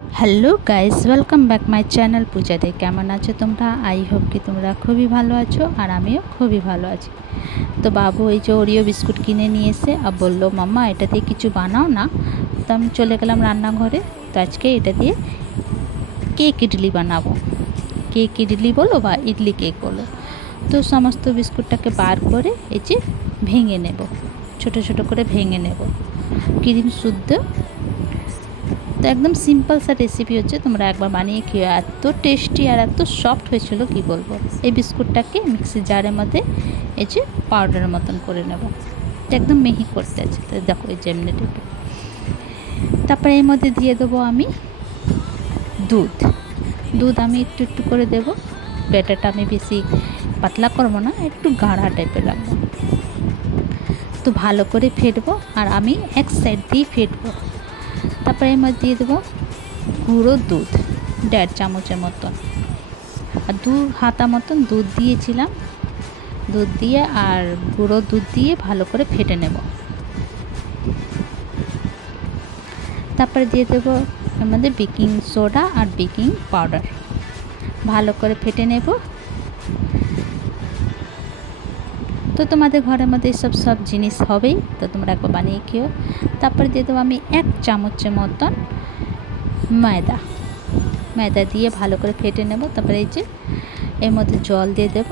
Hello guys, welcome back my channel পূজাতে। কেমন আছো তোমরা? আই হোপ কি তোমরা খুবই ভালো আছো, আর আমিও খুবই ভালো আছি। তো বাবু এই যে ওরিও বিস্কুট কিনে নিয়ে এসে আর বললো, মাম্মা এটা দিয়ে কিছু বানাও না। তো আমি চলে গেলাম রান্নাঘরে। তো আজকে এটা দিয়ে কেক ইডলি বানাবো। কেক ইডলি বলো বা ইডলি কেক বলো। তো সমস্ত বিস্কুটটাকে বার করে এই যে ভেঙে নেব, ছোট ছোট করে ভেঙে নেব ক্রিম শুদ্ধ। তো একদম সিম্পল সা রেসিপি হচ্ছে, তোমরা একবার বানিয়ে খেয়ে এত টেস্টি আর এত সফট হয়েছিল কি বলবো। এই বিস্কুটটাকে মিক্সি জারের মধ্যে এই যে পাউডারের মতন করে নেব। একদম মিহি করতে আছে, তো দেখো এই যে এমনি টেপে। তারপরে এর মধ্যে দিয়ে দেবো আমি দুধ। দুধ আমি একটু একটু করে দেবো। ব্যাটারটা আমি বেশি পাতলা করবো না, একটু গাঢ়া টাইপের রাখবো। তো ভালো করে ফেটবো, আর আমি এক সাইড দিয়ে ফেটবো। তারপরে এর মধ্যে দিয়ে দেবো গুঁড়ো দুধ 1.5 চামচের মতন, আর 2 হাতা মতন দুধ দিয়েছিলাম। দুধ দিয়ে আর গুঁড়ো দুধ দিয়ে ভালো করে ফেটে নেব। তারপরে দিয়ে দেবো এর মধ্যে বেকিং সোডা আর বেকিং পাউডার, ভালো করে ফেটে নেব। তো তোমাদের ঘরের মধ্যে সব জিনিস হবেই, তো তোমরা একবার বানিয়ে খেও। তারপরে দিয়ে দেবো আমি 1 চামচের মতন ময়দা দিয়ে ভালো করে ফেটে নেব। তারপরে এই যে এর মধ্যে জল দিয়ে দেব,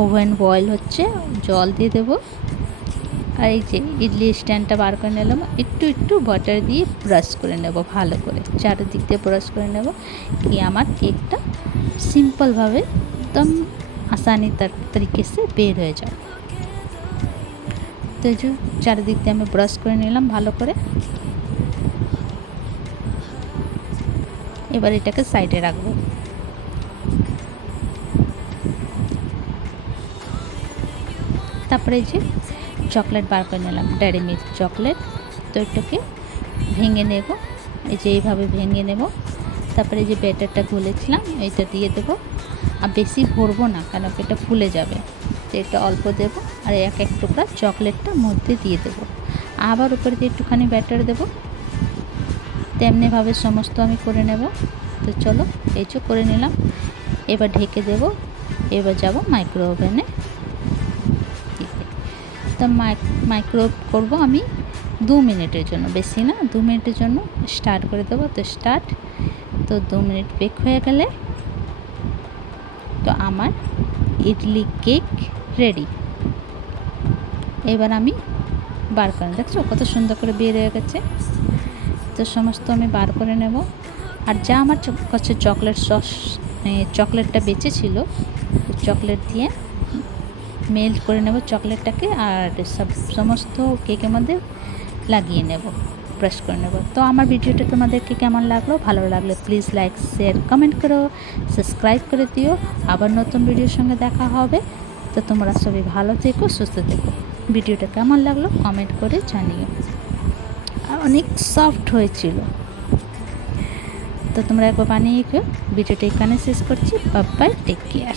ওভেন বয়েল হচ্ছে, জল দিয়ে দেব। আর এই যে ইডলি স্ট্যান্ডটা বার করে নিলাম, একটু একটু বাটার দিয়ে ব্রাশ করে নেব, ভালো করে চারিদিক দিয়ে ব্রাশ করে নেব, কি আমার কেকটা সিম্পলভাবে একদম आसानी तरीके से বের হয়ে যায়। তো এই যে চারিদিক দিয়ে আমি ব্রাশ করে নিলাম ভালো করে। এবার এটাকে সাইডে রাখবো। তারপরে এই যে চকলেট বার করে নিলাম, ডেয়ারি মিল্ক চকলেট। তো এটাকে ভেঙে নেব, এই যে এইভাবে ভেঙে নেব। তারপরে এই যে ব্যাটারটা গুলেছিলাম এইটা দিয়ে দেবো, আর বেশি ভরবো না, কেন কি এটা ফুলে যাবে। তো এটা অল্প দেবো, আর এক টুকরা চকলেটটা মধ্যে দিয়ে দেবো। আবার উপরে দিয়ে একটুখানি ব্যাটার দেবো। তেমনিভাবে সমস্ত আমি করে নেব। তো চলো এই যে করে নিলাম। এবার ঢেকে দেব। এবার যাব মাইক্রো ওভেনে দিতে। তো মাইক্রোওয়েভ করবো আমি 2 মিনিটের জন্য, বেশি না, 2 মিনিটের জন্য স্টার্ট করে দেবো। তো স্টার্ট। তো 2 মিনিট বেক হয়ে গেলে তো আমার ইডলি কেক রেডি। এবার আমি বার করে, দেখছো কত সুন্দর করে বের হয়ে গেছে। তো সমস্ত আমি বার করে নেব। আর যা আমার কাছে চকলেটটা বেঁচে ছিল, চকলেট দিয়ে মেল্ট করে নেব চকলেটটাকে, আর সমস্ত কেকের মধ্যে লাগিয়ে নেব, ব্রাশ করে নেব। তো আমার ভিডিওটা তোমাদেরকে কেমন লাগলো? ভালো লাগলে প্লিজ লাইক শেয়ার কমেন্ট করো, সাবস্ক্রাইব করে দিও। আবার নতুন ভিডিওর সঙ্গে দেখা হবে। তো তোমরা সবাই ভালো থেকো, সুস্থ থেকো। ভিডিওটা কেমন লাগলো কমেন্ট করে জানিও। আর অনেক সফট হয়েছিল। তো তোমরা একবার বানিয়ে খেও। ভিডিওটা এখানে শেষ করছি। Bye bye, take care.